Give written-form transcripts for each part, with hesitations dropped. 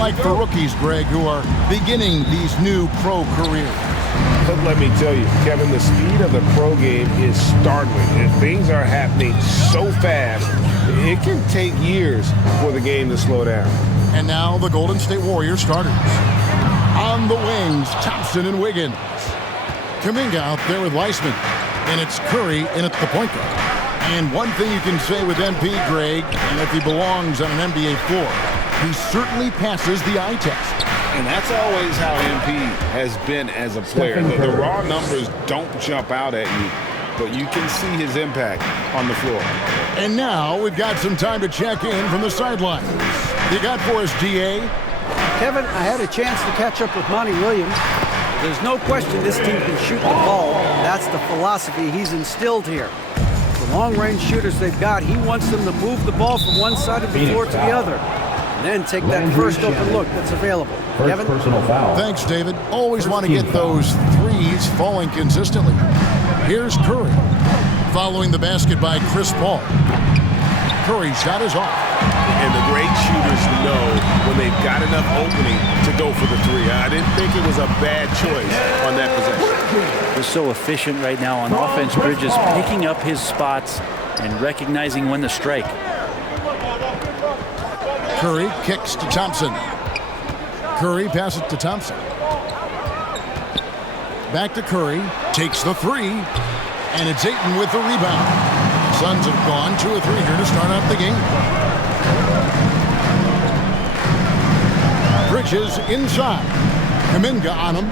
like for rookies, Greg, who are beginning these new pro careers? But let me tell you, Kevin, the speed of the pro game is startling. And things are happening so fast, it can take years for the game to slow down. And now the Golden State Warriors starters. On the wings, Thompson and Wiggins. Kuminga out there with Weissman. And it's Curry in at the point guard. And one thing you can say with MP, Greg, and if he belongs on an NBA floor, he certainly passes the eye test. And that's always how MP has been as a player. The raw numbers don't jump out at you, but you can see his impact on the floor. And now we've got some time to check in from the sidelines. You got for us, DA? Kevin, I had a chance to catch up with Monty Williams. There's no question this team can shoot the ball. That's the philosophy he's instilled here. The long-range shooters they've got, he wants them to move the ball from one side of the floor to the other. And then take that first open look that's available. Kevin? Personal foul. Thanks, David. Always want to get those threes falling consistently. Here's Curry. Following the basket by Chris Paul. Curry's shot is off. And the great shooters know when they've got enough opening to go for the three. I didn't think it was a bad choice on that possession. They're so efficient right now on offense. Bridges picking up his spots and recognizing when to strike. Curry kicks to Thompson. Curry passes to Thompson. Back to Curry. Takes the three. And it's Ayton with the rebound. Suns have gone 2 or 3 here to start off the game. Bridges inside. Kuminga on him.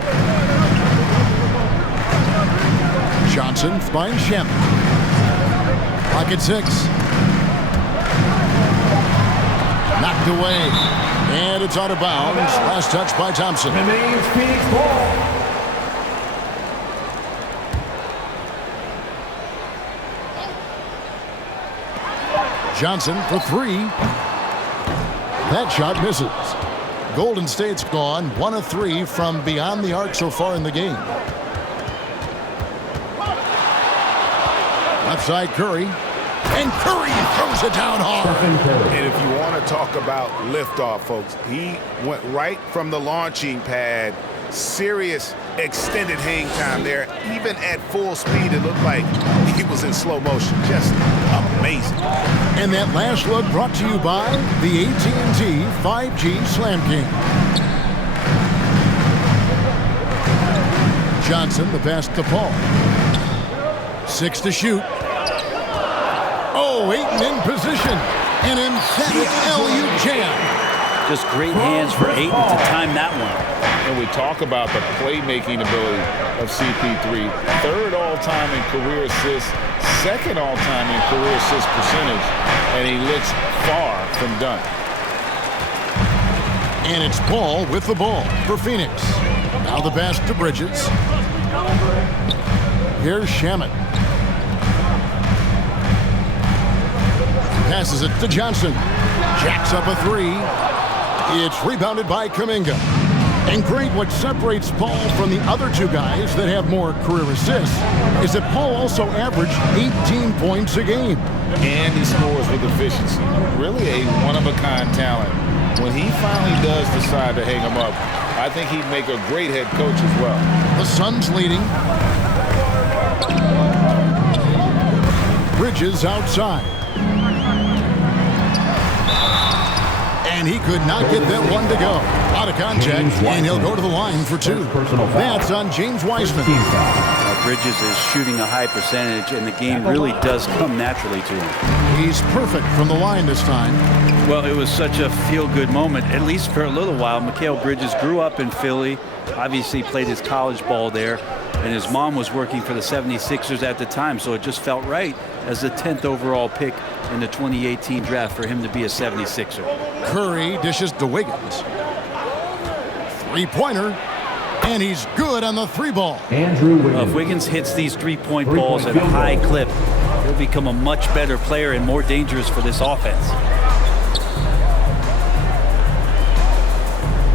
Johnson finds Shem. Pocket 6. Knocked away. And it's out of bounds. Last touch by Thompson. Remains Phoenix ball. Johnson for 3. That shot misses. Golden State's gone 1 of 3 from beyond the arc so far in the game. Left side Curry. And Curry throws it down hard. And if you want to talk about liftoff, folks, he went right from the launching pad. Serious extended hang time there. Even at full speed, it looked like he was in slow motion. Just amazing. And that last look brought to you by the AT&T 5G Slam King. Johnson, the pass to Paul. 6 to shoot. Oh, Ayton in position. An emphatic LU jam. Just great hands for Ayton to time that one. And we talk about the playmaking ability of CP3. 3rd all-time in career assists, 2nd all-time in career assist percentage, and he looks far from done. And it's Paul with the ball for Phoenix. Now the pass to Bridges. Here's Shamet. Passes it to Johnson. Jacks up a 3. It's rebounded by Kuminga. And Greg, what separates Paul from the other 2 guys that have more career assists is that Paul also averaged 18 points a game. And he scores with efficiency. Really a one-of-a-kind talent. When he finally does decide to hang him up, I think he'd make a great head coach as well. The Suns leading. Bridges outside. And he could not get that one to go. Out of contact, and he'll go to the line for 2. That's on James Wiseman. Bridges is shooting a high percentage, and the game really does come naturally to him. He's perfect from the line this time. Well, it was such a feel-good moment, at least for a little while. Mikal Bridges grew up in Philly, obviously played his college ball there, and his mom was working for the 76ers at the time, so it just felt right as the 10th overall pick in the 2018 draft for him to be a 76er. Curry dishes to Wiggins. 3-pointer, and he's good on the 3 ball. Andrew Wiggins. If Wiggins hits these 3-point balls at a high clip, he'll become a much better player and more dangerous for this offense.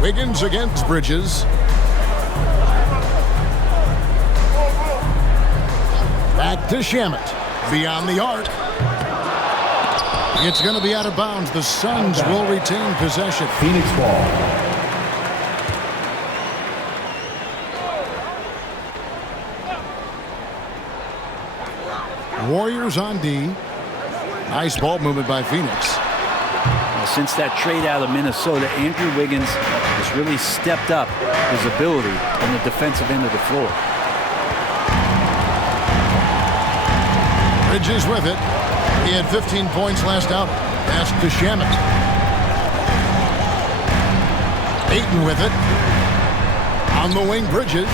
Wiggins against Bridges. Back to Shamet. Beyond the arc. It's going to be out of bounds. The Suns will retain possession. Phoenix ball. Warriors on D. Nice ball movement by Phoenix. Since that trade out of Minnesota, Andrew Wiggins has really stepped up his ability on the defensive end of the floor. Bridges with it. He had 15 points last out. Pass to Shamet. Ayton with it. On the wing, Bridges.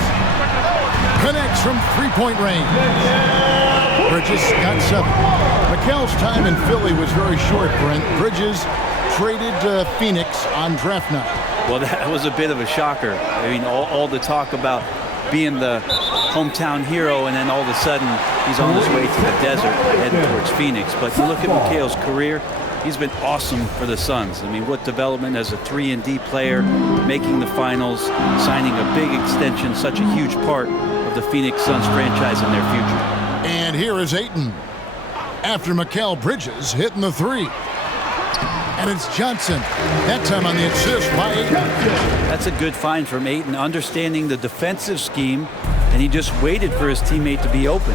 Connects from three-point range. Bridges got 7. Mikal's time in Philly was very short, Brent. Bridges traded to Phoenix on draft night. Well, that was a bit of a shocker. I mean, all the talk about being the hometown hero, and then all of a sudden he's on his way to the desert heading towards Phoenix. But you look at Mikal's career, he's been awesome for the Suns. I mean, what development as a 3-and-D player, making the finals, signing a big extension, such a huge part of the Phoenix Suns franchise and their future. And here is Ayton. After Mikal Bridges hitting the 3. And it's Johnson. That time on the assist by Ayton. That's a good find from Ayton, understanding the defensive scheme, and he just waited for his teammate to be open.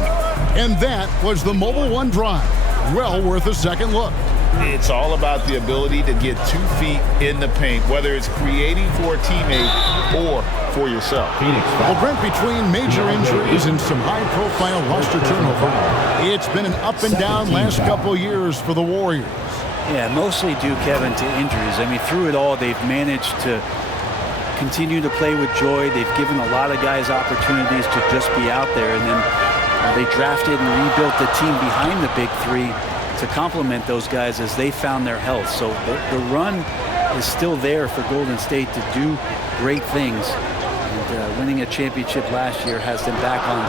And that was the Mobile One drive. Well worth a second look. It's all about the ability to get 2 feet in the paint, whether it's creating for a teammate or for yourself. Well, Brent, between major injuries and some high-profile roster turnover, it's been an up-and-down last couple years for the Warriors. Yeah, mostly due, Kevin, to injuries. I mean, through it all, they've managed to continue to play with joy. They've given a lot of guys opportunities to just be out there, and then they drafted and rebuilt the team behind the big 3 to complement those guys as they found their health. So the run is still there for Golden State to do great things. And winning a championship last year has them back on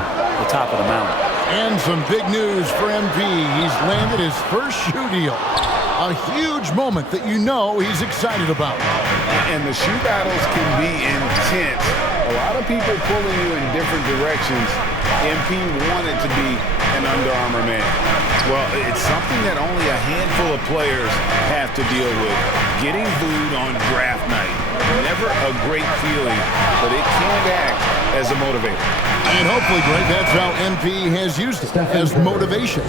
the top of the mountain. And some big news for MP. He's landed his first shoe deal. A huge moment that you know he's excited about. And the shoe battles can be intense. A lot of people pulling you in different directions. MP wanted to be an Under Armour man. Well, it's something that only a handful of players have to deal with. Getting booed on draft night. Never a great feeling, but it can act as a motivator. And hopefully, Greg, that's how MP has used it, as motivation.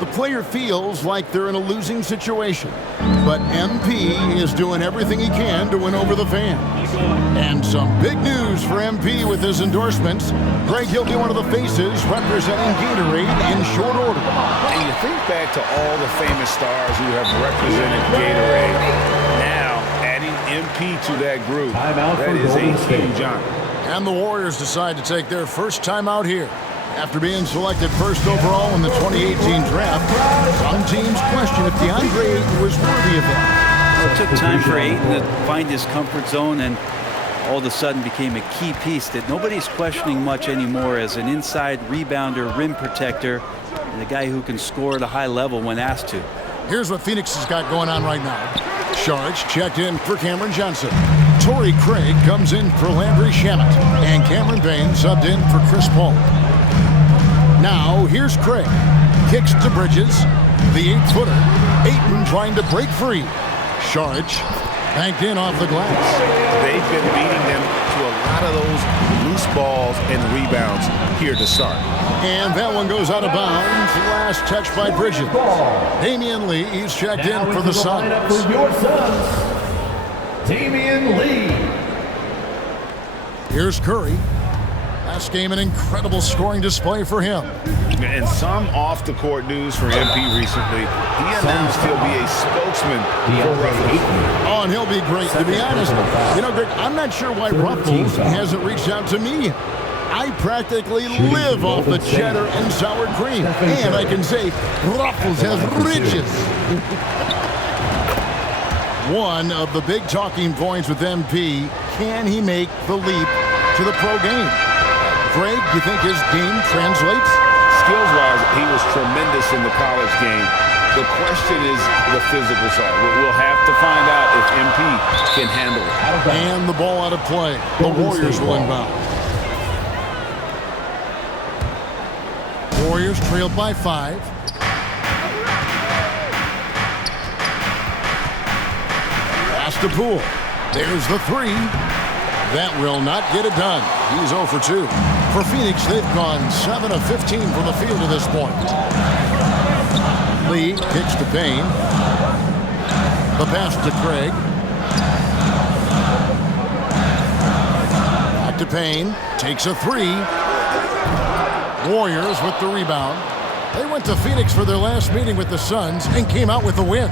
The player feels like they're in a losing situation, but MP is doing everything he can to win over the fans. And some big news for MP with his endorsements. Greg, he'll be one of the faces representing Gatorade in short order. And you think back to all the famous stars who have represented Gatorade. Now, adding MP to that group, that is a huge honor. And the Warriors decide to take their first time out here. After being selected first overall in the 2018 draft, some teams question if DeAndre Ayton was worthy of it. It took time for Ayton to find his comfort zone, and all of a sudden became a key piece that nobody's questioning much anymore as an inside rebounder, rim protector, and a guy who can score at a high level when asked to. Here's what Phoenix has got going on right now. Sharge checked in for Cameron Johnson. Torrey Craig comes in for Landry Shamet. And Cameron Bain subbed in for Chris Paul. Now, here's Craig. Kicks to Bridges. The 8-footer. Ayton trying to break free. Sharge banked in off the glass. They've been beating them to a lot of those loose balls and rebounds here to start. And that one goes out of bounds. Last touch by Bridges. Damian Lee, he's checked in for the Suns. For your Suns, Damian Lee. Here's Curry. Last game, an incredible scoring display for him. And some off-the-court news for MP recently. He announced he'll be a spokesman for Ruffles. Oh, and he'll be great. To be honest, you know, Greg, I'm not sure why Ruffles hasn't reached out to me. I practically live off the cheddar and sour cream. And I can say, Ruffles has riches. One of the big talking points with MP, can he make the leap to the pro game? Greg, you think his game translates? Skills-wise, he was tremendous in the college game. The question is the physical side. We'll have to find out if MP can handle it. And the ball out of play. The Warriors will inbound. Warriors trailed by 5. Pass to Poole. There's the three. That will not get it done. He's 0 for 2. For Phoenix, they've gone 7 of 15 from the field to this point. Lee kicks to Payne. The pass to Craig. Back to Payne. Takes a three. Warriors with the rebound. They went to Phoenix for their last meeting with the Suns and came out with a win.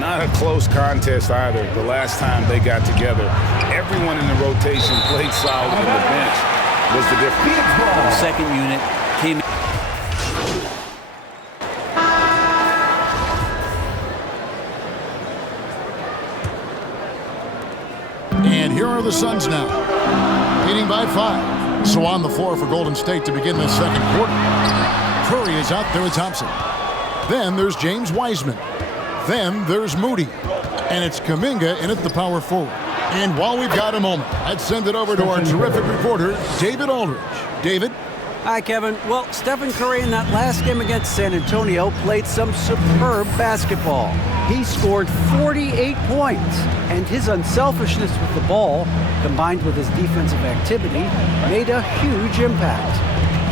Not a close contest either. The last time they got together, everyone in the rotation played solid, and the bench was the difference. The second unit came. And here are the Suns now, leading by 5. So on the floor for Golden State to begin this second quarter. Curry is out there with Thompson. Then there's James Wiseman. Then there's Moody. And it's Kuminga in at the power forward. And while we've got a moment, let's send it over to our terrific reporter, David Aldridge. David? Hi, Kevin. Well, Stephen Curry in that last game against San Antonio played some superb basketball. He scored 48 points, and his unselfishness with the ball, combined with his defensive activity, made a huge impact.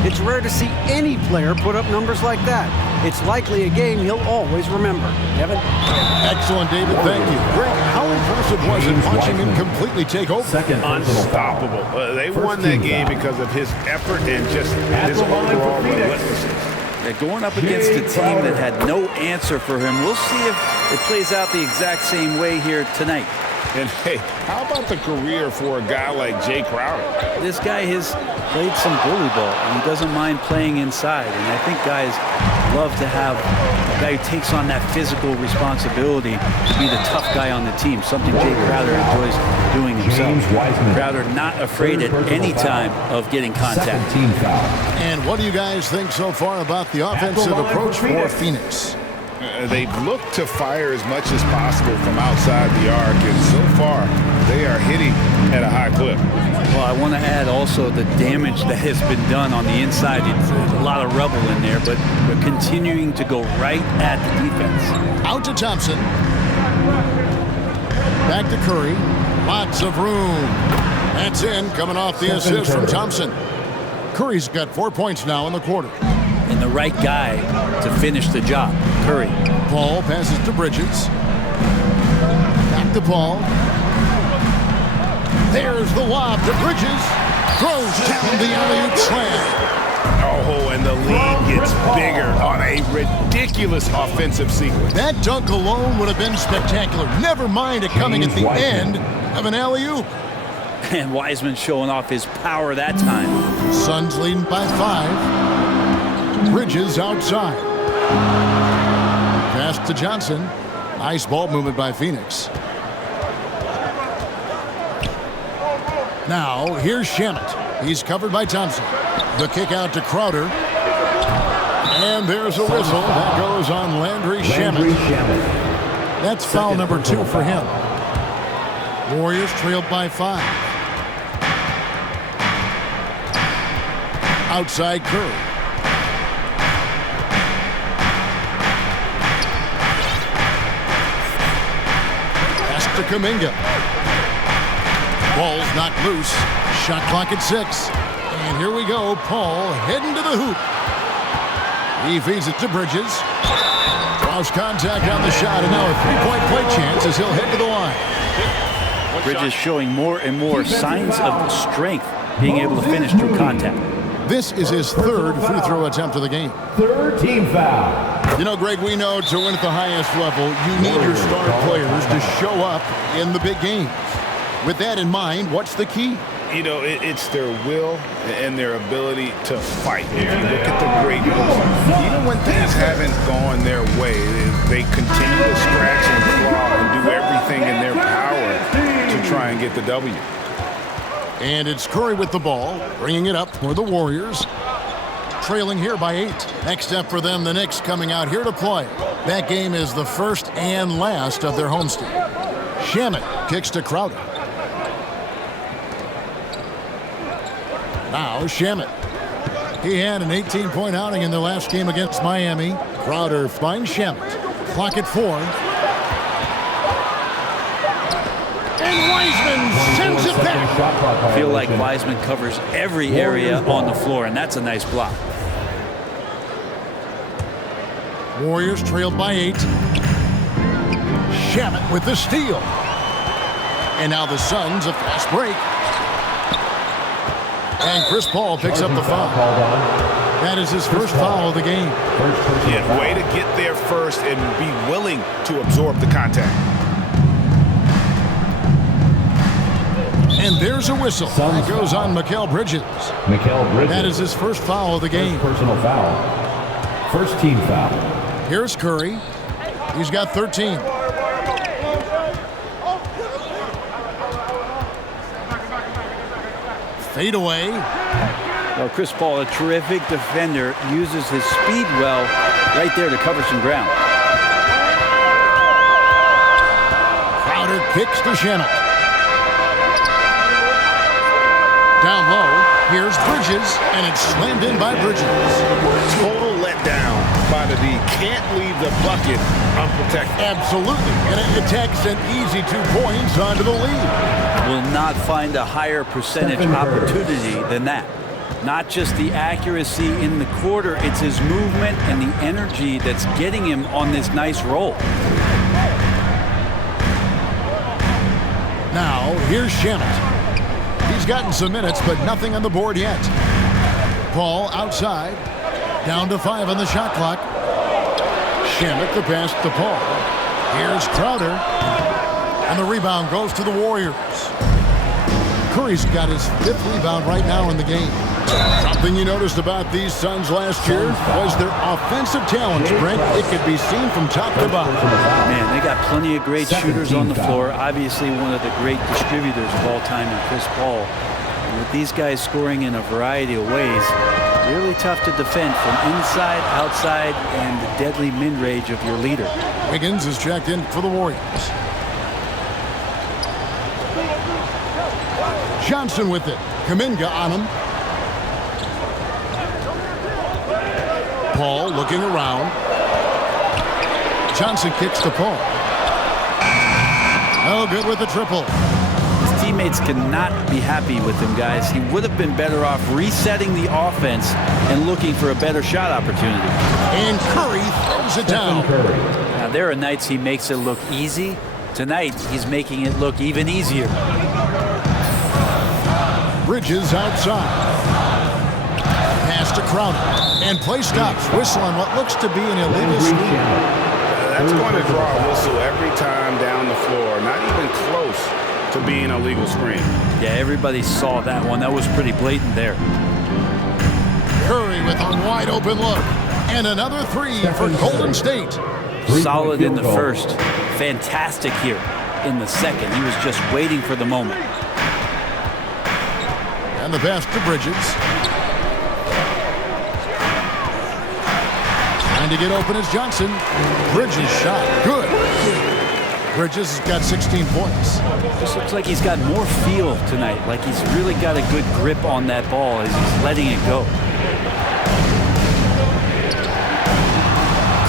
It's rare to see any player put up numbers like that. It's likely a game he'll always remember. Kevin? Excellent, David. Thank you. Greg, how impressive was it watching him completely take over? Unstoppable. They won that game because of his effort and just his overall relentlessness. Yeah, going up against a team that had no answer for him. We'll see if it plays out the exact same way here tonight. And hey, how about the career for a guy like Jay Crowder? This guy has played some bully ball, and he doesn't mind playing inside. And I think guys love to have a guy who takes on that physical responsibility to be the tough guy on the team, something Jay Crowder enjoys doing himself. Crowder not afraid at any time of getting contact. And what do you guys think so far about the offensive approach for Phoenix? They look to fire as much as possible from outside the arc, and so far they are hitting at a high clip. Well, I want to add also the damage that has been done on the inside. It's a lot of rubble in there, but they're continuing to go right at the defense. Out to Thompson. Back to Curry. Lots of room. That's in, coming off the assist from Thompson. Curry's got 4 points now in the quarter. And the right guy to finish the job, Curry. Paul passes to Bridges. Back to Paul. There's the lob to Bridges. Throws down the alley-oop slam. Oh, and the lead gets bigger on a ridiculous offensive sequence. That dunk alone would have been spectacular. Never mind it coming at the end of an alley-oop. And Wiseman showing off his power that time. Suns leading by 5. Bridges outside. Pass to Johnson. Nice ball movement by Phoenix. Now, here's Shamet. He's covered by Thompson. The kick out to Crowder. And there's a whistle. That goes on Landry Shamet. That's foul number 2 for him. Warriors trailed by 5. Outside Curry. To Kuminga. Ball's knocked loose. Shot clock at 6. And here we go. Paul heading to the hoop. He feeds it to Bridges. Draws contact on the shot, and now a three-point play chance as he'll head to the line. Bridges showing more and more signs of strength, being able to finish through contact. This is his 3rd free throw attempt of the game. 3rd team foul. You know, Greg, we know to win at the highest level, you need your star players to show up in the big games. With that in mind, what's the key? You know, it's their will and their ability to fight. If you look at the great moves, even when things haven't gone their way, they continue to scratch and claw and do everything in their power to try and get the W. And it's Curry with the ball, bringing it up for the Warriors. Trailing here by 8. Next up for them, the Knicks coming out here to play. That game is the first and last of their homestand. Shamet kicks to Crowder. Now Shamet. He had an 18-point outing in their last game against Miami. Crowder finds Shamet. Clock at 4. And Wiseman sends it back. I feel like Wiseman covers every area on the floor, and that's a nice block. Warriors trailed by 8. Shamet with the steal. And now the Suns a fast break. And Chris Paul picks up the foul. That is his first foul of the game. Yeah, way to get there first and be willing to absorb the contact. And there's a whistle. That goes on Mikal Bridges. That is his first foul of the game. Personal foul. First team foul. Here's Curry. He's got 13. Fade away. Well, Chris Paul, a terrific defender, uses his speed well right there to cover some ground. Crowder kicks to Shamet. Down low, here's Bridges, and it's slammed in by Bridges. Total letdown by the D. Can't leave the bucket unprotected. Absolutely, and it takes an easy 2 points onto the lead. Will not find a higher percentage opportunity than that. Not just the accuracy in the quarter, it's his movement and the energy that's getting him on this nice roll. Now, here's Shamet. He's gotten some minutes, but nothing on the board yet. Paul outside, down to 5 on the shot clock. Shamet the pass to Paul. Here's Crowder, and the rebound goes to the Warriors. Curry's got his 5th rebound right now in the game. Something you noticed about these Suns last year was their offensive talent, Brent. It could be seen from top to bottom. Man, they got plenty of great shooters on the floor. Obviously, one of the great distributors of all time in Chris Paul. And with these guys scoring in a variety of ways, really tough to defend from inside, outside, and the deadly mid-range of your leader. Wiggins is checked in for the Warriors. Johnson with it. Kuminga on him. Paul looking around. Johnson kicks to Paul. Oh, good with the triple. His teammates cannot be happy with him, guys. He would have been better off resetting the offense and looking for a better shot opportunity. And Curry throws it down. Now, there are nights he makes it look easy. Tonight, he's making it look even easier. Bridges outside. Pass to Crowder. And play stops. Whistle on what looks to be an illegal screen. That's going to draw a whistle every time down the floor. Not even close to being a legal screen. Yeah, everybody saw that one. That was pretty blatant there. Curry with a wide open look. And another 3 for Golden State. Solid in the first. Fantastic here in the second. He was just waiting for the moment. And the pass to Bridges. Trying to get open is Johnson. Bridges shot. Good. Bridges has got 16 points. Just looks like he's got more feel tonight. Like he's really got a good grip on that ball as he's letting it go.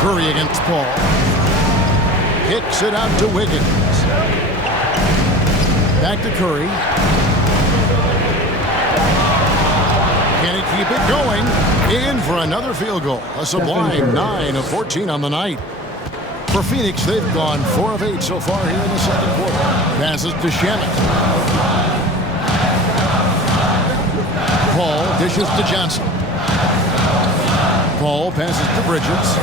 Curry against Paul. Kicks it out to Wiggins. Back to Curry. Can he keep it going? In for another field goal. A sublime 9 of 14 on the night. For Phoenix, they've gone 4 of 8 so far here in the second quarter. Passes to Shamet. Paul dishes to Johnson. Paul passes to Bridges.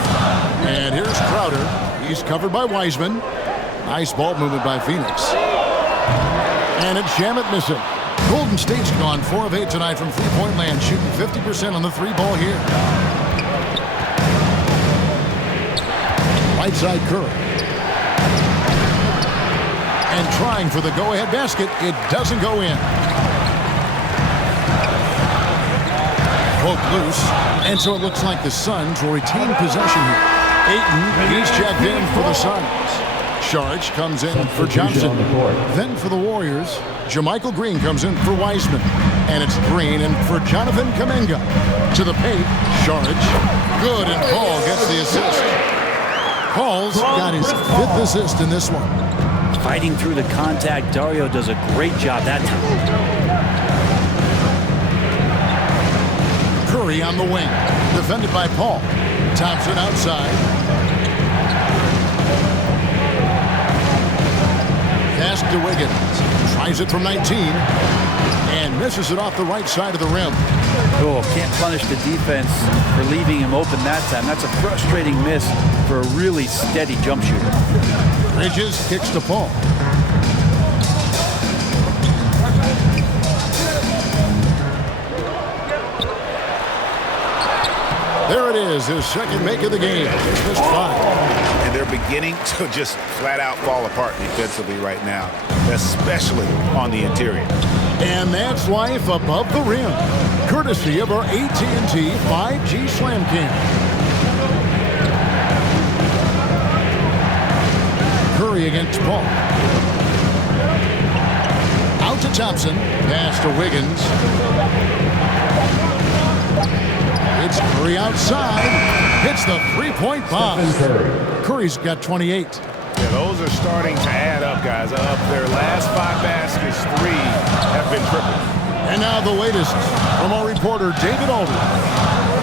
And here's Crowder. He's covered by Wiseman. Nice ball movement by Phoenix. And it's Shamet missing. Golden State's gone 4 of 8 tonight from three-point land, shooting 50% on the 3-ball here. Right side Curry. And trying for the go-ahead basket. It doesn't go in. Poke loose. And so it looks like the Suns will retain possession here. Ayton, he's checked in for the Suns. Sharge comes in for Johnson. Then for the Warriors, JaMychal Green comes in for Wiseman. And it's Green in for Jonathan Kuminga. To the paint, Sharge. Good, and Paul gets the assist. Paul's got his 5th assist in this one. fighting through the contact. Dario does a great job that time. Curry on the wing, defended by Paul. Thompson outside. Pass to Wiggins. Tries it from 19 and misses it off the right side of the rim. Oh, can't punish the defense for leaving him open that time. That's a frustrating miss for a really steady jump shooter. Bridges kicks to Paul. There it is, his second make of the game. He's missed 5. And they're beginning to just flat out fall apart defensively right now, especially on the interior. And that's life above the rim, courtesy of our AT&T 5G Slam Cam. Curry against Paul. Out to Thompson, pass to Wiggins. It's Curry outside, hits the three-point bomb. Curry's got 28. Yeah, those are starting to add up, guys. Up their last 5 baskets, 3 have been triple. And now the latest from our reporter, David Aldridge.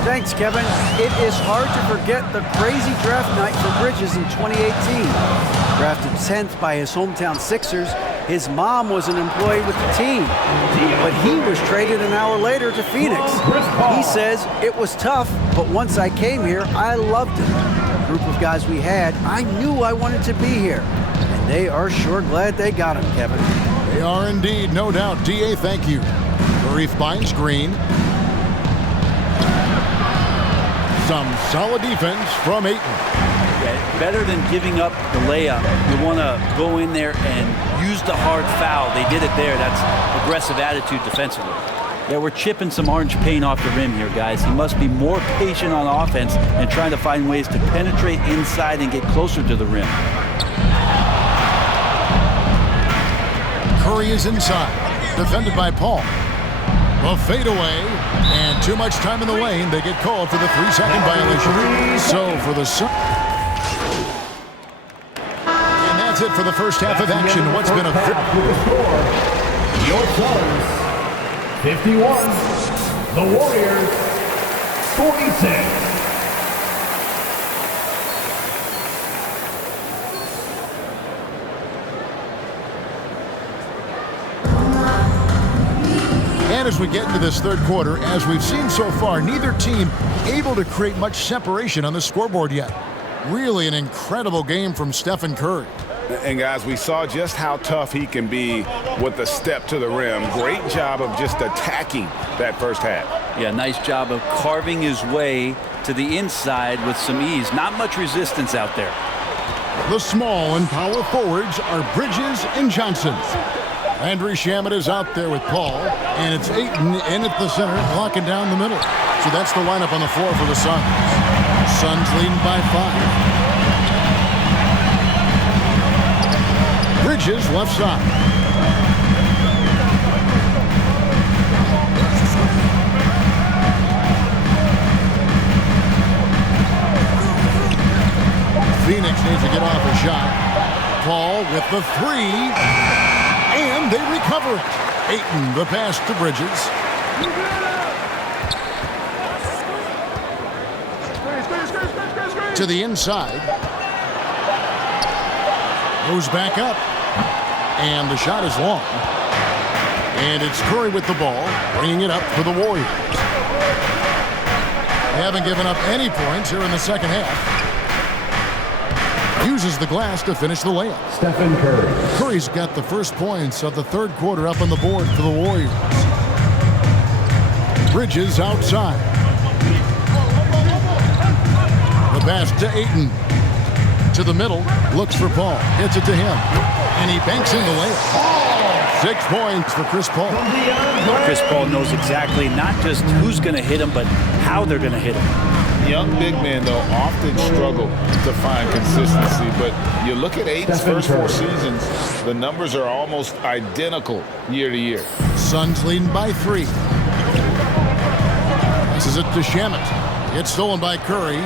Thanks, Kevin. It is hard to forget the crazy draft night for Bridges in 2018. Drafted 10th by his hometown Sixers, his mom was an employee with the team, but he was traded an hour later to Phoenix. He says, it was tough, but once I came here, I loved it. The group of guys we had, I knew I wanted to be here. And they are sure glad they got him, Kevin. They are indeed, no doubt. D.A., thank you. Curry finds Green. Some solid defense from Ayton. Yeah, better than giving up the layup, you want to go in there and use the hard foul. They did it there. That's aggressive attitude defensively. Yeah, we're chipping some orange paint off the rim here, guys. He must be more patient on offense and trying to find ways to penetrate inside and get closer to the rim. Curry is inside, defended by Paul. A fadeaway, and too much time in the lane. They get called for the 3-second violation. So for the Suns. And that's it for the first half of action. What's been a Your Suns 51, the Warriors 46. And as we get into this third quarter, as we've seen so far, neither team able to create much separation on the scoreboard yet. Really an incredible game from Stephen Curry. And guys, we saw just how tough he can be with a step to the rim. Great job of just attacking that first half. Yeah, nice job of carving his way to the inside with some ease. Not much resistance out there. The small and power forwards are Bridges and Johnson. Landry Shamet is out there with Paul, and it's Ayton in at the center, locking down the middle. So that's the lineup on the floor for the Suns. Suns leading by 5. Bridges left side. Phoenix needs to get off a shot. Paul with the 3. And they recover it. Ayton, the pass to Bridges. To the inside. Goes back up. And the shot is long. And it's Curry with the ball, bringing it up for the Warriors. They haven't given up any points here in the second half. Uses the glass to finish the layup. Stephen Curry. Curry's got the first points of the third quarter up on the board for the Warriors. Bridges outside. The pass to Ayton. To the middle. Looks for Paul. Hits it to him. And he banks in the layup. 6 points for Chris Paul. Chris Paul knows exactly not just who's going to hit him, but how they're going to hit him. Young big men, though, often struggle to find consistency, but you look at Ayton's first 4 seasons, the numbers are almost identical year to year. Suns leading by 3. This is it to Shamet. It's stolen by Curry.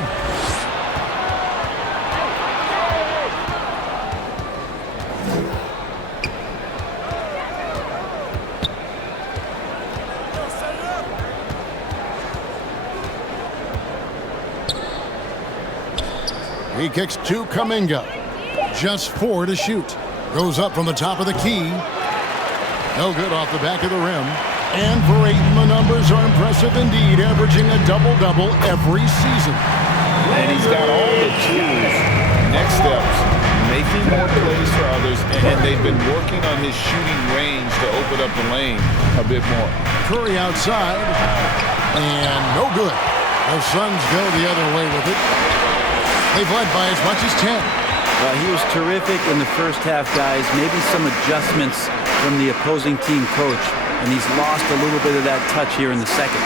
He kicks to Kuminga. Just 4 to shoot. Goes up from the top of the key. No good off the back of the rim. And for Ayton, the numbers are impressive indeed, averaging a double-double every season. And he's got all the tools. Next steps, making more plays for others, and they've been working on his shooting range to open up the lane a bit more. Curry outside, and no good. The Suns go the other way with it. They've led by as much as 10. Well, he was terrific in the first half, guys. Maybe some adjustments from the opposing team coach, and he's lost a little bit of that touch here in the second.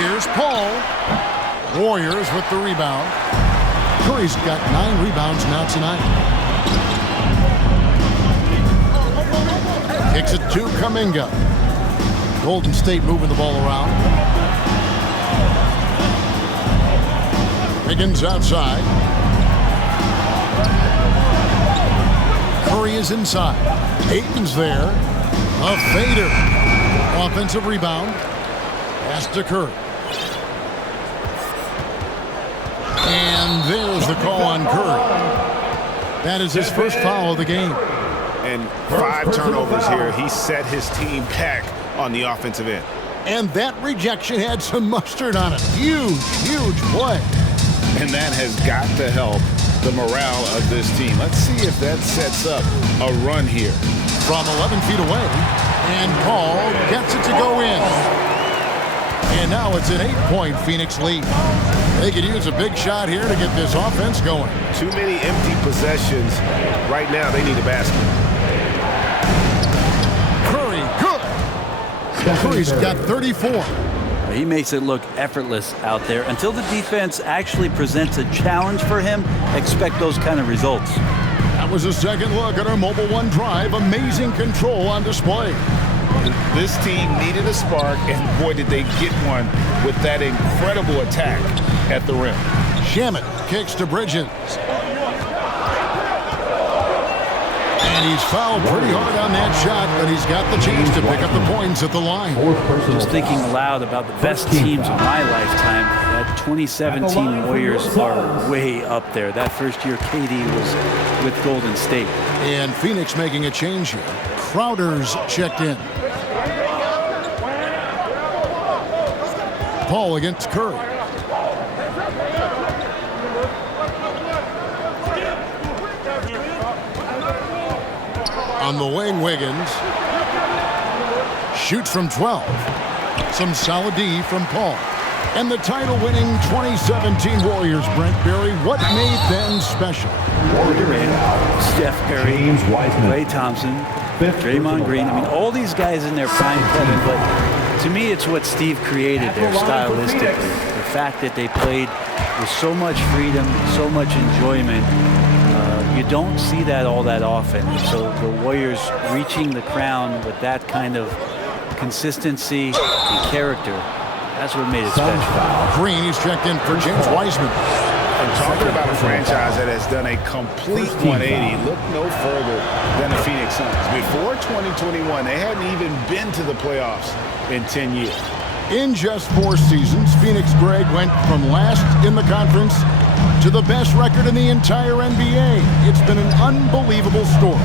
Here's Paul. Warriors with the rebound. Curry's got 9 rebounds now tonight. Kicks it to Kuminga. Golden State moving the ball around. Higgins outside. Curry is inside. Ayton's there. A fader. Offensive rebound. Pass to Curry. And there's the call on Curry. That is his first foul of the game. And 5 turnovers here. He set his team back on the offensive end. And that rejection had some mustard on it. Huge, huge play. And that has got to help the morale of this team. Let's see if that sets up a run here. From 11 feet away, and Paul gets it to go in. And now it's an 8-point Phoenix lead. They could use a big shot here to get this offense going. Too many empty possessions. Right now, they need a basket. Curry, good. Curry's got 34. He makes it look effortless out there. Until the defense actually presents a challenge for him, expect those kind of results. That was a second look at our Mobile One drive. Amazing control on display. This team needed a spark, and boy, did they get one with that incredible attack at the rim. Shamet kicks to Bridges. And he's fouled pretty hard on that shot, but he's got the chance to pick up the points at the line. Just thinking aloud about the best teams of my lifetime, that 2017 Warriors are way up there. That first year KD was with Golden State. And Phoenix making a change here. Crowder's checked in. Paul against Curry. On the wing, Wiggins. Shoots from 12. Some solid D from Paul. And the title-winning 2017 Warriors, Brent Berry, what made them special? Steph Curry, Klay Thompson, Draymond Green. I mean, all these guys in their prime, Kevin, but to me, it's what Steve created there stylistically. The fact that they played with so much freedom, so much enjoyment. You don't see that all that often. So the Warriors reaching the crown with that kind of consistency and character, that's what made it special. Green is checked in for James Wiseman. And talking about a franchise that has done a complete 180, look no further than the Phoenix Suns. Before 2021, they hadn't even been to the playoffs in 10 years. In just 4 seasons, Phoenix Greg went from last in the conference to the best record in the entire NBA. It's been an unbelievable story.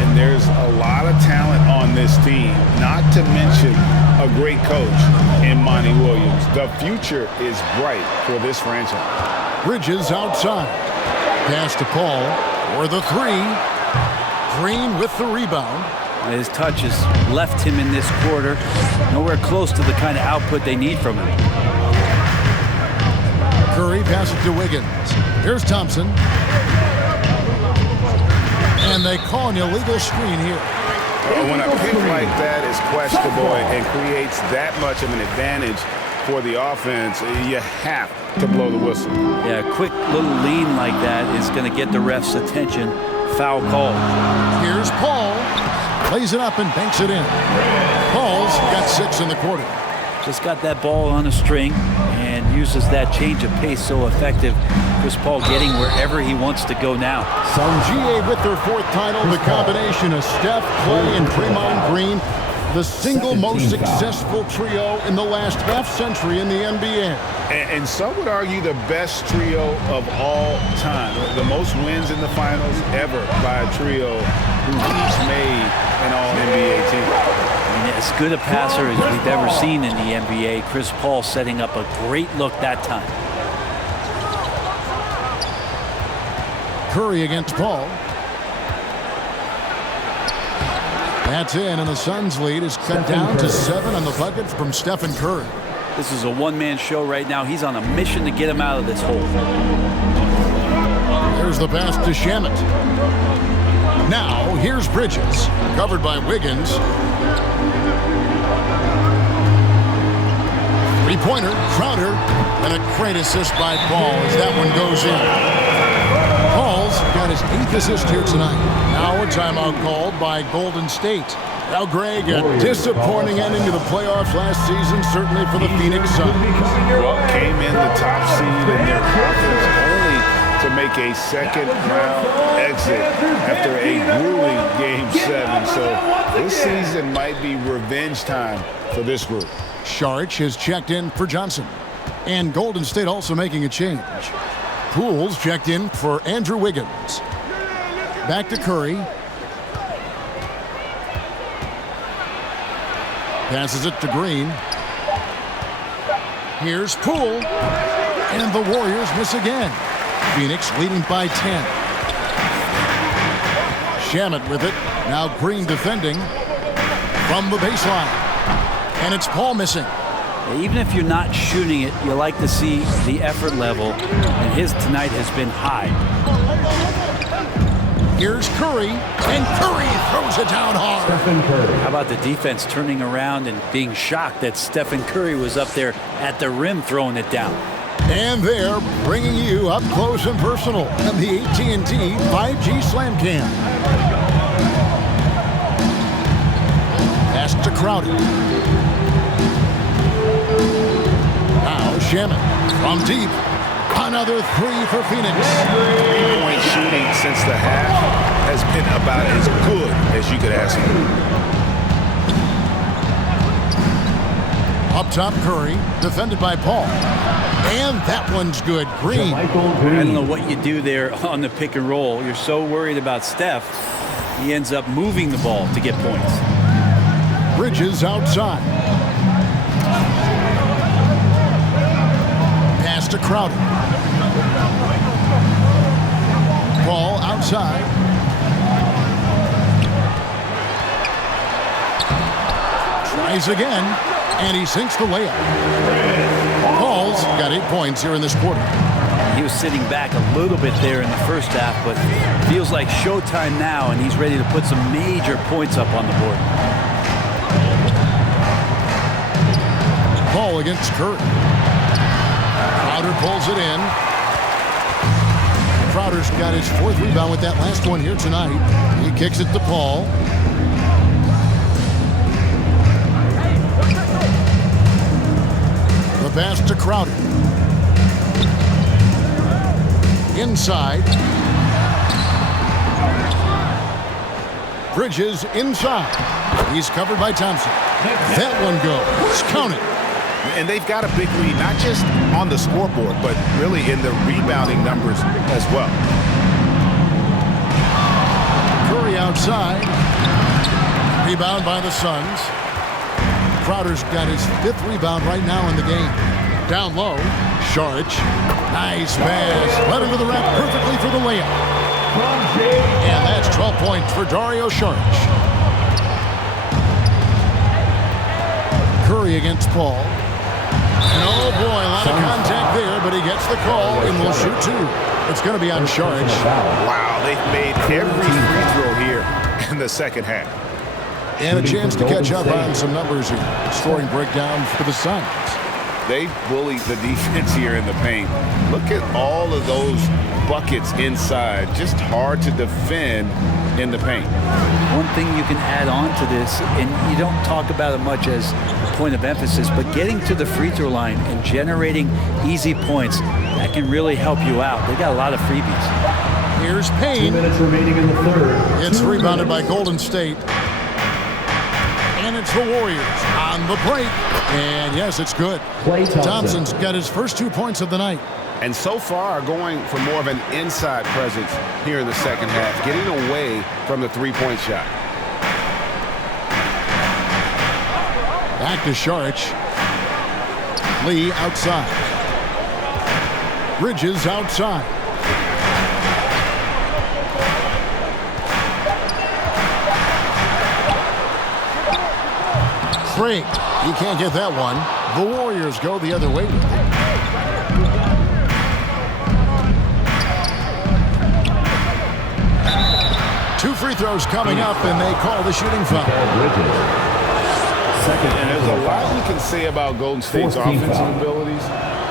And there's a lot of talent on this team, not to mention a great coach in Monty Williams. The future is bright for this franchise. Bridges outside. Pass to Paul for the 3. Green with the rebound. His touch has left him in this quarter. Nowhere close to the kind of output they need from him. Curry passes to Wiggins. Here's Thompson. And they call an illegal screen here. When a pick like that is questionable and creates that much of an advantage for the offense, you have to blow the whistle. Yeah, a quick little lean like that is going to get the ref's attention. Foul call. Here's Paul. Plays it up and banks it in. Paul's got 6 in the quarter. Just got that ball on a string and uses that change of pace so effective. Chris Paul getting wherever he wants to go now. GA with their 4th title, the combination of Steph, Klay, and Draymond Green The single most successful trio in the last half-century in the NBA. And some would argue the best trio of all time. The most wins in the finals ever by a trio who each made an All-NBA team. I mean, as good a passer as we've ever seen in the NBA. Chris Paul setting up a great look that time. Curry against Paul. That's in, and the Suns' lead is cut down to 7 on the bucket from Stephen Curry. This is a one-man show right now. He's on a mission to get him out of this hole. There's the pass to Shamet. Now, here's Bridges, covered by Wiggins. Three-pointer, Crowder, and a great assist by Paul as that one goes in. Paul's got his 8th assist here tonight. Now a timeout called by Golden State. Now, Greg, a disappointing ending to the playoffs last season, certainly for the Phoenix Suns. Well, came in the top seed in their conference only to make a second-round exit after a grueling Game 7. So this season might be revenge time for this group. Saric has checked in for Johnson. And Golden State also making a change. Pools checked in for Andrew Wiggins. Back to Curry. Passes it to Green. Here's Poole. And the Warriors miss again. Phoenix leading by 10. Shamet with it. Now Green defending from the baseline. And it's Paul missing. Even if you're not shooting it, you like to see the effort level, and his tonight has been high. Here's Curry, and Curry throws it down hard. How about the defense turning around and being shocked that Stephen Curry was up there at the rim throwing it down? And they're bringing you up close and personal on the AT&T 5G Slam Cam. Pass to Crowder. Now Shamet from deep. Another 3 for Phoenix. 3-point shooting since the half has been about as good as you could ask for. Up top, Curry, defended by Paul. And that one's good. Green. I don't know what you do there on the pick and roll. You're so worried about Steph. He ends up moving the ball to get points. Bridges outside. Pass to Crowder. Paul outside. Tries again, and he sinks the layup. Paul's got 8 points here in this quarter. He was sitting back a little bit there in the first half, but feels like showtime now, and he's ready to put some major points up on the board. Paul against Curry. Crowder pulls it in. Crowder's got his 4th rebound with that last one here tonight. He kicks it to Paul. The pass to Crowder. Inside. Bridges inside. He's covered by Thompson. That one goes. Count it. And they've got a big lead, not just on the scoreboard, but really in the rebounding numbers as well. Curry outside. Rebound by the Suns. Crowder's got his 5th rebound right now in the game. Down low, Saric. Nice pass. Led into the rack perfectly for the layup. And that's 12 points for Dario Saric. Curry against Paul. And oh boy, a lot of contact there, but he gets the call and will shoot 2. It's going to be on Saric. Wow, they've made every free throw here in the second half. And a chance to catch up on some numbers here. Scoring breakdown for the Suns. They bullied the defense here in the paint. Look at all of those buckets inside. Just hard to defend in the paint. One thing you can add on to this, and you don't talk about it much as a point of emphasis, but getting to the free throw line and generating easy points, that can really help you out. They got a lot of freebies. Here's Payne. 2 minutes remaining in the third. It's rebounded by Golden State. And it's the Warriors on the break. And yes, it's good. Thompson's got his first 2 points of the night. And so far going for more of an inside presence here in the second half, getting away from the three-point shot. Back to Saric. Lee outside. Bridges outside. Craig, he can't get that one. The Warriors go the other way with it. Two free throws coming up, and they call the shooting foul. There's a lot you can say about Golden State's offensive abilities,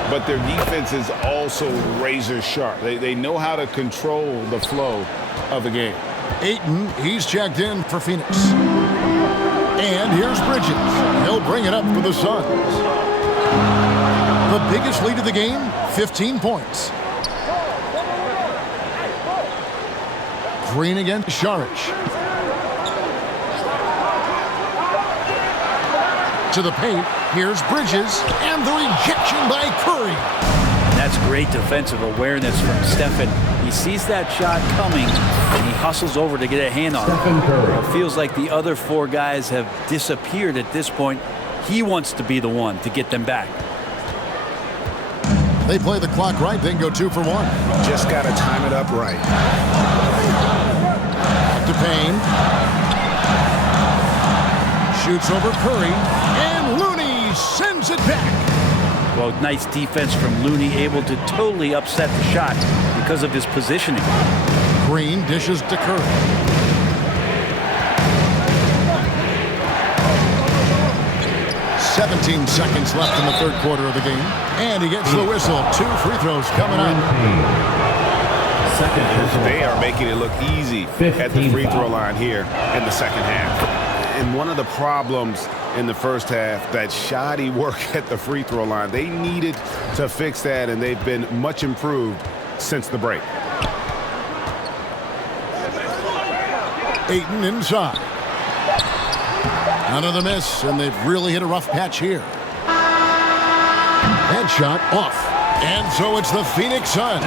but their defense is also razor sharp. They know how to control the flow of the game. Ayton, he's checked in for Phoenix. And here's Bridges. He'll bring it up for the Suns. The biggest lead of the game, 15 points. Green against Saric. To the paint, here's Bridges, and the rejection by Curry. That's great defensive awareness from Stephen. He sees that shot coming, and he hustles over to get a hand on it. It feels like the other four guys have disappeared at this point. He wants to be the one to get them back. They play the clock right, then go 2 for 1. Just got to time it up right. Back to Payne. Shoots over Curry, and Looney sends it back. Well, nice defense from Looney, able to totally upset the shot because of his positioning. Green dishes to Curry. .17 seconds left in the third quarter of the game. And he gets the whistle. 2 free throws coming up. They are making it look easy at the free throw line here in the second half. And one of the problems in the first half, that shoddy work at the free throw line. They needed to fix that, and they've been much improved since the break. Ayton inside. Another miss, and they've really hit a rough patch here. That shot off. And so it's the Phoenix Suns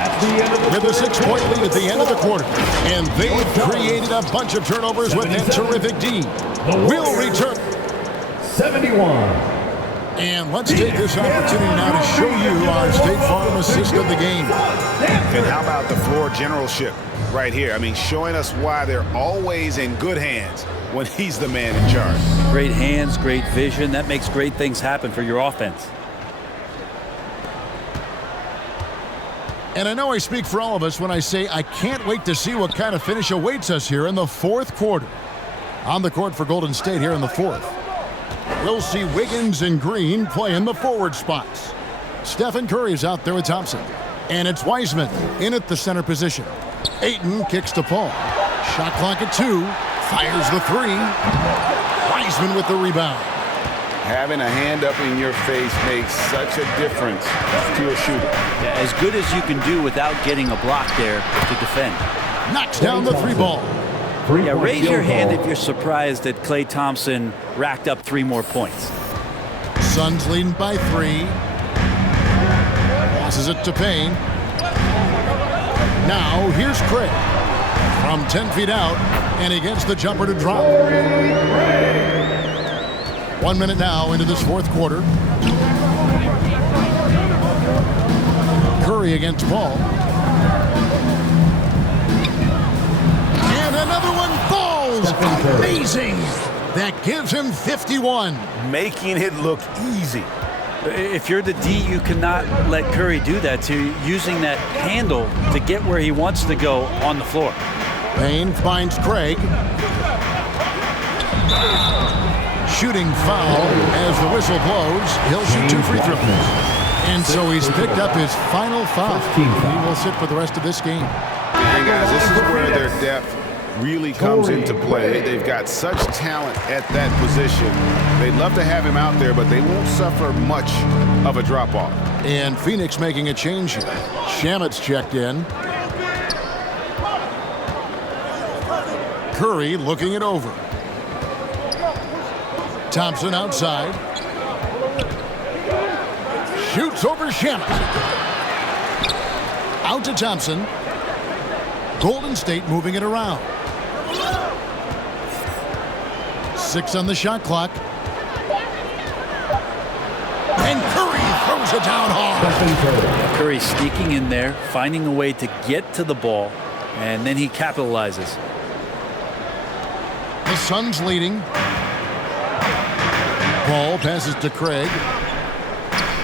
with a 6-point lead at the end of the quarter. And they've created a bunch of turnovers with that terrific D. We'll return. 71. And let's take this opportunity now to show you our State Farm assist of the game. And how about the floor generalship right here? I mean, showing us why they're always in good hands when he's the man in charge. Great hands, great vision. That makes great things happen for your offense. And I know I speak for all of us when I say I can't wait to see what kind of finish awaits us here in the fourth quarter. On the court for Golden State here in the fourth. We'll see Wiggins and Green play in the forward spots. Stephen Curry is out there with Thompson. And it's Wiseman in at the center position. Ayton kicks to Paul. Shot clock at 2. Fires the 3. Wiseman with the rebound. Having a hand up in your face makes such a difference to a shooter. Yeah, as good as you can do without getting a block there to defend. Knocks down the 3 ball. Yeah, raise your hand if you're surprised that Klay Thompson racked up 3 more points. Suns leading by 3. Passes it to Payne. Now here's Craig. From 10 feet out, and he gets the jumper to drop. 1 minute now into this fourth quarter. Curry against Paul. And another one falls. Amazing. That gives him 51. Making it look easy. If you're the D, you cannot let Curry do that to you, using that handle to get where he wants to go on the floor. Payne finds Craig. Shooting foul as the whistle blows. He'll shoot 2 free throws. And so he's picked up his final foul. He will sit for the rest of this game. And guys, this is where their depth really comes into play. They've got such talent at that position. They'd love to have him out there, but they won't suffer much of a drop-off. And Phoenix making a change here. Shamet's checked in. Curry looking it over. Thompson outside. Shoots over Shamet. Out to Thompson. Golden State moving it around. 6 on the shot clock. And Curry throws it down hard. Curry sneaking in there, finding a way to get to the ball, and then he capitalizes. The Suns leading. Paul passes to Craig.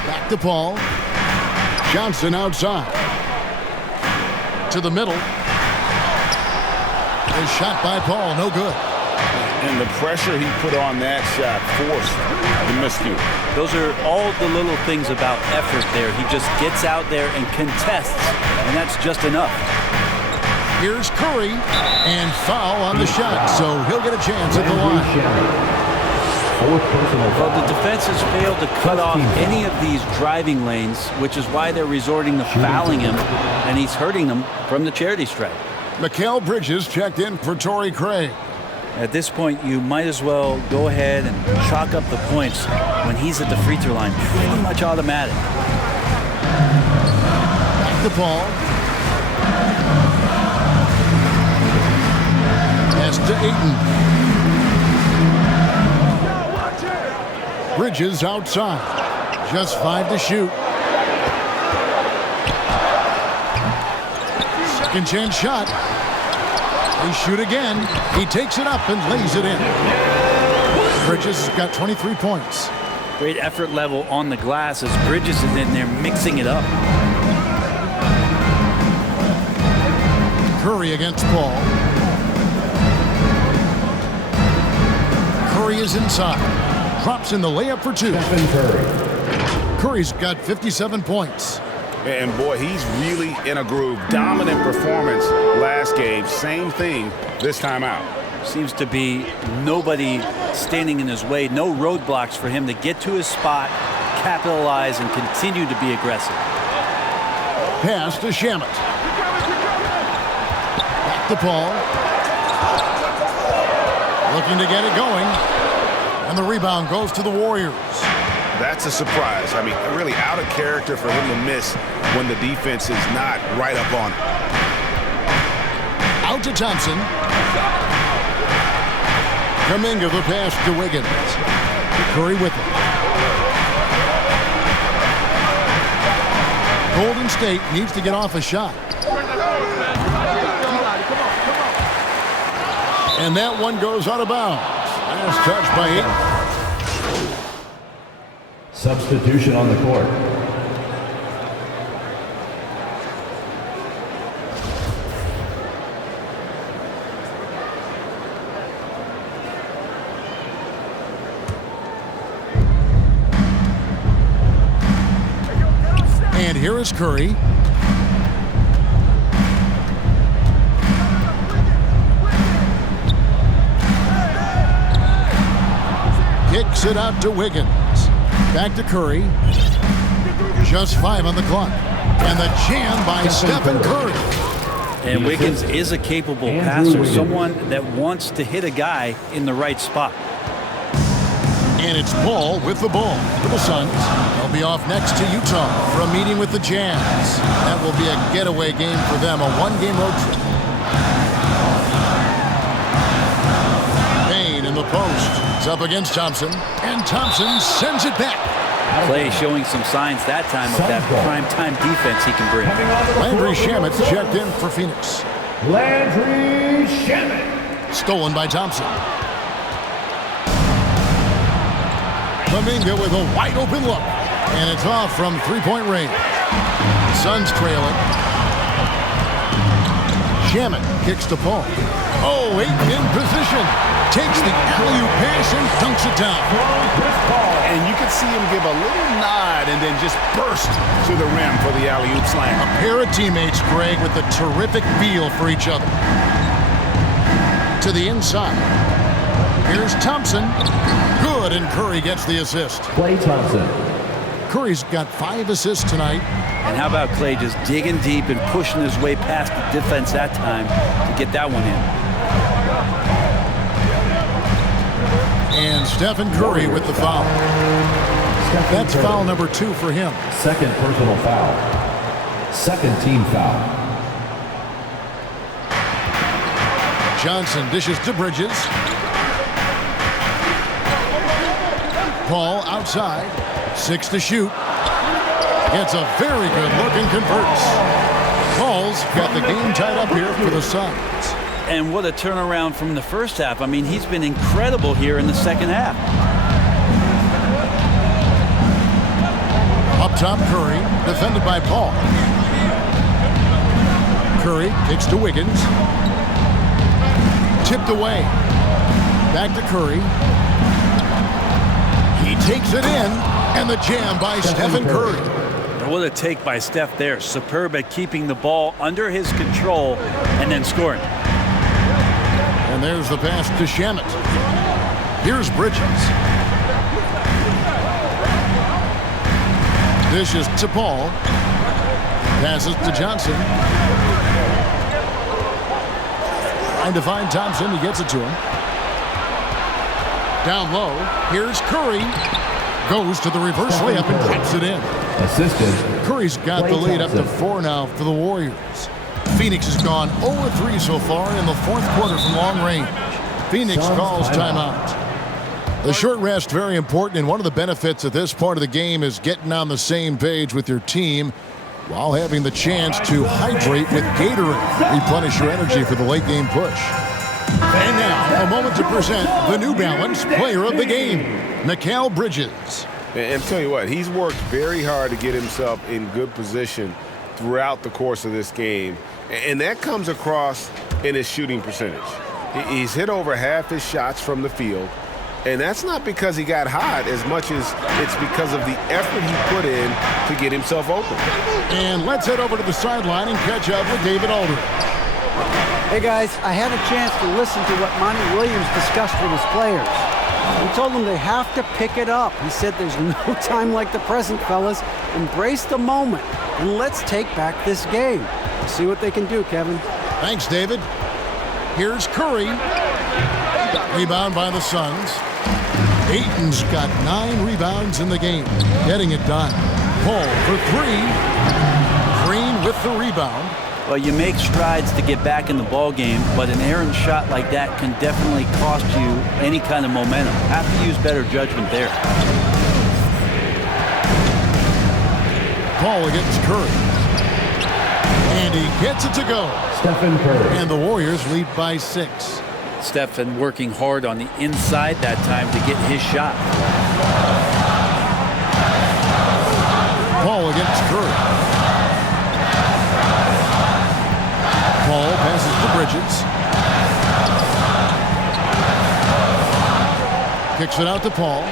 Back to Paul. Johnson outside. To the middle. A shot by Paul, no good. And the pressure he put on that shot forced the miscue. Those are all the little things about effort there. He just gets out there and contests, and that's just enough. Here's Curry, and foul on the shot, so he'll get a chance at the line. Well, the defense has failed to cut off any of these driving lanes, which is why they're resorting to fouling him, and he's hurting them from the charity stripe. Mikal Bridges checked in for Torrey Craig. At this point, you might as well go ahead and chalk up the points when he's at the free throw line. Pretty much automatic. Back to Paul. Pass to Ayton. Bridges outside. Just 5 to shoot. Second chance shot. They shoot again. He takes it up and lays it in. Bridges has got 23 points. Great effort level on the glass as Bridges is in there mixing it up. Curry against Paul. Curry is inside. Drops in the layup for 2. Curry's got 57 points. And boy, he's really in a groove. Dominant performance last game. Same thing this time out. Seems to be nobody standing in his way. No roadblocks for him to get to his spot, capitalize, and continue to be aggressive. Pass to Shamet. Back to Paul. Looking to get it going. And the rebound goes to the Warriors. That's a surprise. I mean, really out of character for him to miss when the defense is not right up on it. Out to Thompson. Kuminga the pass to Wiggins. Curry with it. Golden State needs to get off a shot. And that one goes out of bounds. Last touch by Ayton. Substitution on the court. And here is Curry. Kicks it out to Wiggins. Back to Curry. Just 5 on the clock. And the jam by Stephen Curry. And Wiggins is a capable passer, someone that wants to hit a guy in the right spot. And it's Paul with the ball for the Suns. They'll be off next to Utah for a meeting with the Jazz. That will be a getaway game for them, a one-game road trip. Payne in the post. It's up against Thompson, and Thompson sends it back. Clay showing some signs that time of that prime-time defense he can bring. Landry Shamet checked in for Phoenix. Landry Shamet. Stolen by Thompson. Kuminga with a wide-open look, and it's off from three-point range. Suns trailing. Shamet kicks to Paul. Oh, Ayton in position. Takes the alley-oop pass and dunks it down. And you can see him give a little nod and then just burst to the rim for the alley-oop slam. A pair of teammates, Greg, with a terrific feel for each other. To the inside. Here's Thompson. Good, and Curry gets the assist. Klay Thompson. Curry's got 5 assists tonight. And how about Clay just digging deep and pushing his way past the defense that time to get that one in. And Stephen Curry with the foul. That's foul number 2 for him. Second personal foul. Second team foul. Johnson dishes to Bridges. Paul outside. 6 to shoot. Gets a very good look and converts. Paul's got the game tied up here for the Suns. And what a turnaround from the first half. I mean, he's been incredible here in the second half. Up top, Curry, defended by Paul. Curry kicks to Wiggins. Tipped away. Back to Curry. He takes it in, and the jam by Stephen Curry. What a take by Steph there. Superb at keeping the ball under his control and then scoring. And there's the pass to Shamet. Here's Bridges. Dishes to Paul. Passes to Johnson. Trying to find Thompson. He gets it to him. Down low. Here's Curry. Goes to the reverse layup and drops it in. Assisted. Curry's got the lead up to 4 now for the Warriors. Phoenix has gone 0-3 so far in the fourth quarter from long range. Phoenix calls timeout. The short rest, very important, and one of the benefits of this part of the game is getting on the same page with your team while having the chance to hydrate with Gatorade. Replenish your energy for the late game push. And now, a moment to present the New Balance Player of the Game, Mikal Bridges. And tell you what, he's worked very hard to get himself in good position throughout the course of this game. And that comes across in his shooting percentage. He's hit over half his shots from the field. And that's not because he got hot as much as it's because of the effort he put in to get himself open. And let's head over to the sideline and catch up with David Aldridge. Hey guys, I had a chance to listen to what Monty Williams discussed with his players. He told them they have to pick it up. He said there's no time like the present, fellas. Embrace the moment, and let's take back this game. We'll see what they can do, Kevin. Thanks, David. Here's Curry. Rebound by the Suns. Ayton's got 9 rebounds in the game, getting it done. Paul for 3. Green with the rebound. Well, you make strides to get back in the ball game, but an errant shot like that can definitely cost you any kind of momentum. Have to use better judgment there. Paul against Curry. And he gets it to go. Stephen Curry. And the Warriors lead by 6. Stephen working hard on the inside that time to get his shot. Paul against Curry. Paul passes to Bridges. Kicks it out to Paul.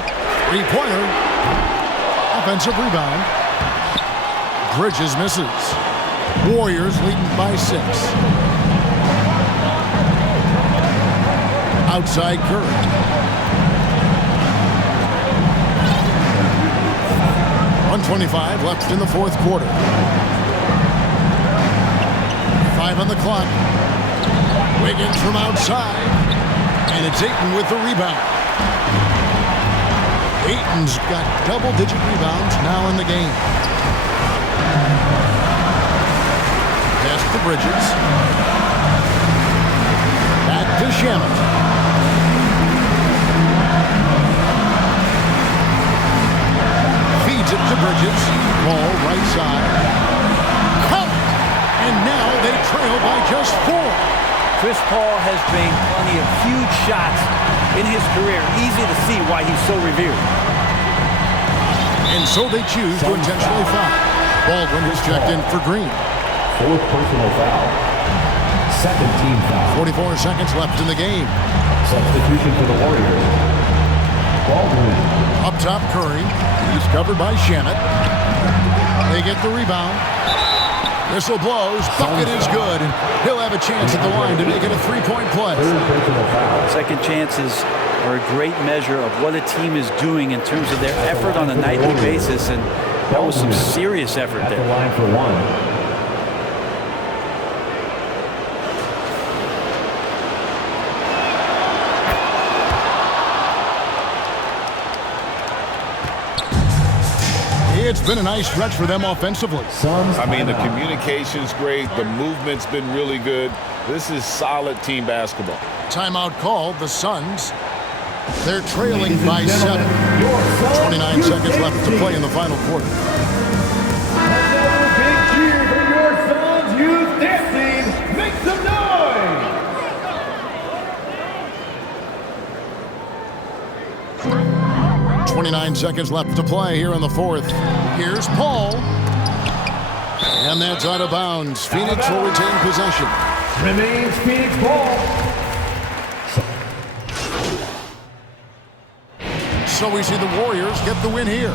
3-pointer. Offensive rebound. Bridges misses. Warriors leading by 6. Outside Curry. .125 left in the fourth quarter. 5 on the clock. Wiggins from outside. And it's Ayton with the rebound. Ayton's got double-digit rebounds now in the game. Pass to Bridges. Back to Shamet. Feeds it to Bridges. Ball right side. Cut! And now they trail by just 4. Chris Paul has drained plenty of huge shots in his career. Easy to see why he's so revered. And so they choose to intentionally foul. Baldwin is checked in for Green. 4th personal foul. Second team foul. 44 seconds left in the game. Substitution for the Warriors. Baldwin. Up top, Curry. He's covered by Shamet. They get the rebound. Whistle blows. Bucket is good. And he'll have a chance at the line to make it a 3-point play. 3rd personal foul. Second chances are a great measure of what a team is doing in terms of their effort on a nightly basis, and that was some serious effort At the there. line for 1. It's been a nice stretch for them offensively. I mean, the communication's great. The movement's been really good. This is solid team basketball. Timeout called. The Suns. They're trailing by 7. 29 seconds left to play in the final quarter. Another big cheer for your Suns youth dance team. Make some noise! 29 seconds left to play here in the fourth. Here's Paul. And that's out of bounds. Phoenix will retain possession. Remains Phoenix ball. So we see the Warriors get the win here.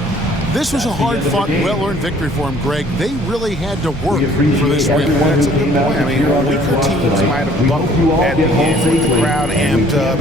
This was a hard-fought, well-earned victory for them, Greg. They really had to work for this win. That's a good point. I mean, weaker teams might have buckled at the end with the crowd amped up.